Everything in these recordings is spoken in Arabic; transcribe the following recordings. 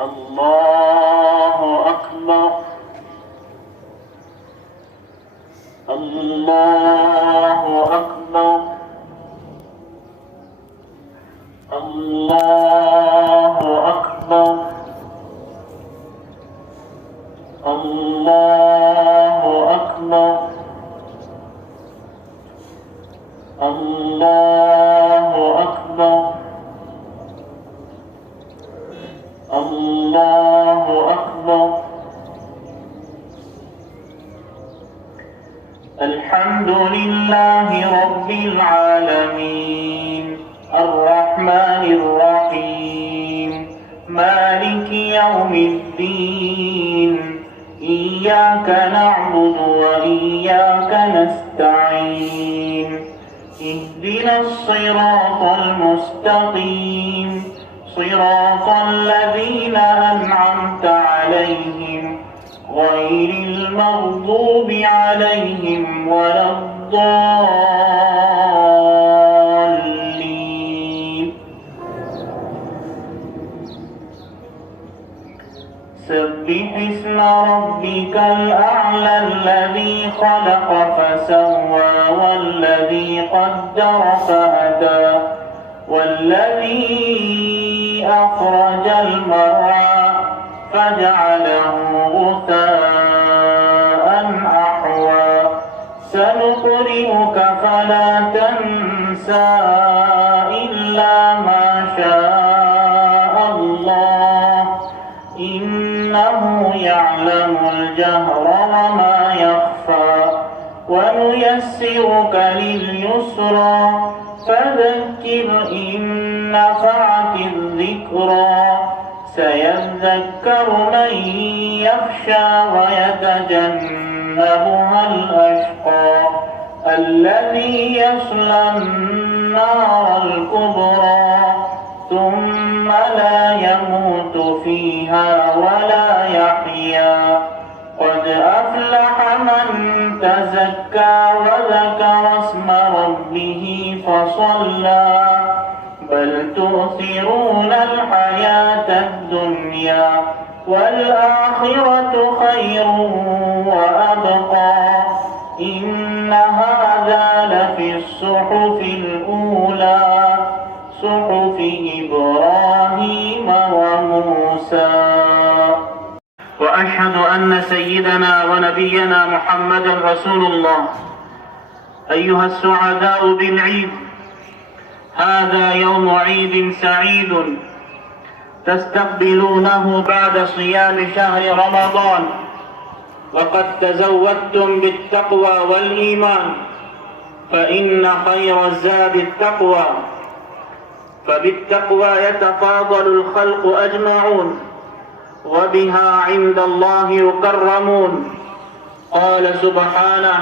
الله أكبر الله أكبر الله أكبر الله أكبر الله أكبر الله أكبر. الحمد لله رب العالمين الرحمن الرحيم مالك يوم الدين إياك نعبد وإياك نستعين اهدنا الصراط المستقيم صراط الذين أنعمت عليهم غير المغضوب عليهم ولا الضالين. سبح اسم ربك الأعلى الذي خلق فسوى والذي قدر فهدى والذي أخرج المرعى فجعله غثاء أحوى سنقرئك فلا تنسى إلا ما شاء الله إنه يعلم الجهر وما يخفى ونيسرك لليسرى فذكر إن نفعت الذكرى سيذكر من يخشى ويتجنبها الأشقى الذي يصلى النار الكبرى ثم لا يموت فيها ولا يحيا قد أفلح من تزكى وذكر اسم ربه فصلى بل تؤثرون الحياة الدنيا والآخرة خير وأبقى إن هذا لفي الصحف الأولى صحف إبراهيم وموسى. وأشهد أن سيدنا ونبينا محمدا رسول الله. أيها السعداء بالعيد، هذا يوم عيد سعيد تستقبلونه بعد صيام شهر رمضان، وقد تزودتم بالتقوى والإيمان، فإن خير الزاد التقوى، فبالتقوى يتفاضل الخلق أجمعون وبها عند الله يكرمون. قال سبحانه: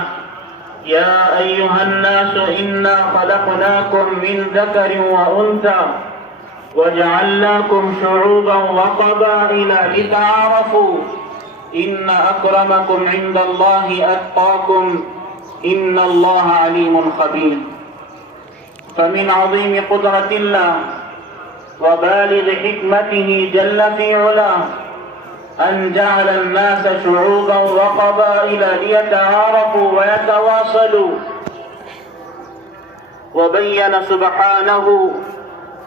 يا أيها الناس إنا خلقناكم من ذكر وأنثى وجعلناكم شعوبا وقبائل لتعارفوا إن أكرمكم عند الله أتقاكم إن الله عليم خبير. فمن عظيم قدرة الله وبالغ حكمته جل في علاه أن جعل الناس شعوبا وقبائل ليتعارفوا ويتواصلوا، وبين سبحانه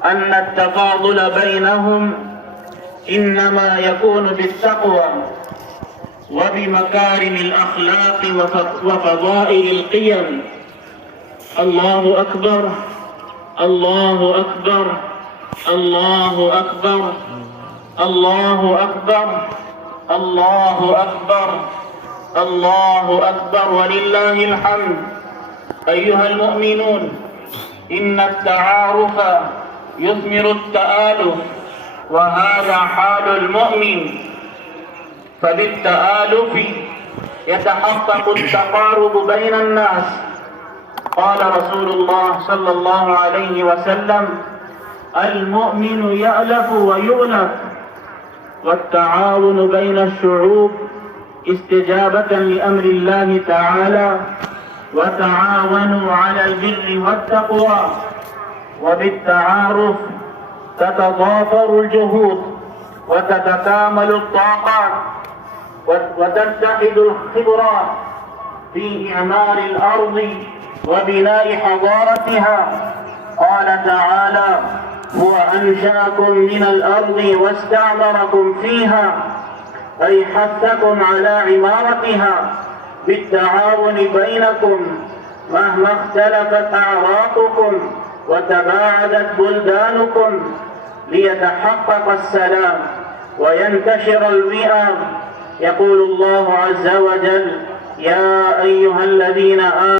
أن التفاضل بينهم إنما يكون بالتقوى وبمكارم الأخلاق وفضائل القيم. الله أكبر الله أكبر الله أكبر الله أكبر الله أكبر الله أكبر ولله الحمد. أيها المؤمنون، إن التعارف يثمر التآلف، وهذا حال المؤمن، فبالتآلف يتحقق التقارب بين الناس. قال رسول الله صلى الله عليه وسلم: المؤمن يألف ويؤلف. والتعاون بين الشعوب استجابة لأمر الله تعالى: وتعاونوا على البر والتقوى. وبالتعارف تتضافر الجهود وتتكامل الطاقات وتتحد الخبرات في إعمار الأرض وبناء حضارتها. قال تعالى: هو أنشأكم من الأرض واستعمركم فيها، أي حثكم على عمارتها بالتعاون بينكم مهما اختلفت أعراقكم وتباعدت بلدانكم، ليتحقق السلام وينتشر الوئام. يقول الله عز وجل: يا أيها الذين آمنوا